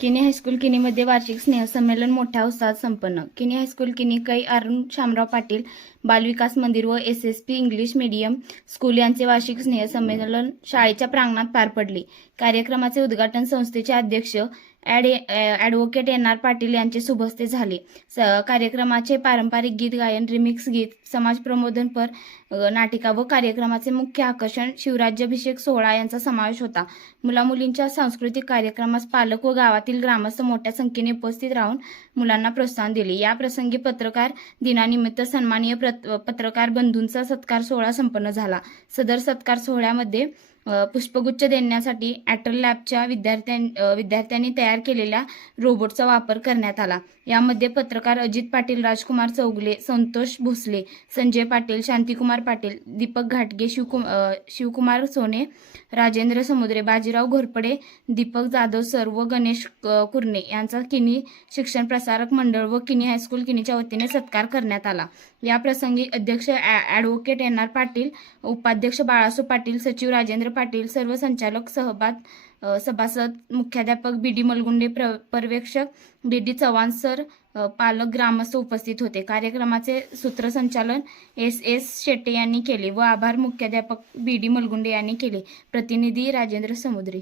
किनी हायस्कूल किनीमध्ये वार्षिक स्नेहसंमेलन मोठ्या उत्साहात संपन्न. किनी हायस्कूल किनी कै अरुण शामराव पाटील बालविकास मंदिर व S S P English medium school यांचे वार्षिक स्नेहसंमेलन शाळेच्या प्रांगणात पार पडले. कार्यक्रमाचे उद्घाटन संस्थेचे अध्यक्ष ad advocate N R Patil यांचे सुभस्ते झाले. स- कार्यक्रमाचे पारंपरिक गीत गायन रिमिक्स गीत समाज प्रमोदनपर नाटिका व कार्यक्रमाचे मुख्य आकर्षण शिवराज्याभिषेक सोहळा यांचा समावेश होता. मुलामुलींच्या सांस्कृतिक कार्यक्रमास पालक व गावातील ग्रामस्थ मोठ्या संख्येने उपस्थित राहून मुलांना प्रोत्साहन दिले. या प्रसंगी पत्रकार दिनानिमित्त सन्माननीय प्रत- पत्रकार बंधूंचा सत्कार सोहळा संपन्न झाला. सदर सत्कार सोहळ्यामध्ये पुष्पगुच्छ देण्यासाठी ॲटल लॅबच्या विद्यार्थ्यां विद्यार्थ्यांनी तयार केलेल्या रोबोटचा वापर करण्यात आला. यामध्ये पत्रकार अजित पाटील राजकुमार चौगले संतोष भोसले संजय पाटील शांतिकुमार पाटील दीपक घाटगे शिवकुम शिवकुमार सोने राजेंद्र समुद्रे बाजीराव घोरपडे दीपक जाधव सर व गणेश कुर्णे यांचा किनी शिक्षण प्रसारक मंडळ व किनी हायस्कूल किनीच्या वतीने सत्कार करण्यात आला. या प्रसंगी अध्यक्ष ॲडव्होकेट एन आर पाटील उपाध्यक्ष बाळासू पाटील सचिव राजेंद्र पाटील सर्व संचालक सहभाग सभासद मुख्याध्यापक बी डी मलगुंडे प्र पर्यवेक्षक डी डी चव्हाण सर पालक ग्रामस्थ उपस्थित होते. कार्यक्रमाचे सूत्रसंचालन एस एस शेट्टे यांनी केले व आभार मुख्याध्यापक बी डी मलगुंडे यांनी केले. प्रतिनिधी राजेंद्र समुद्रे.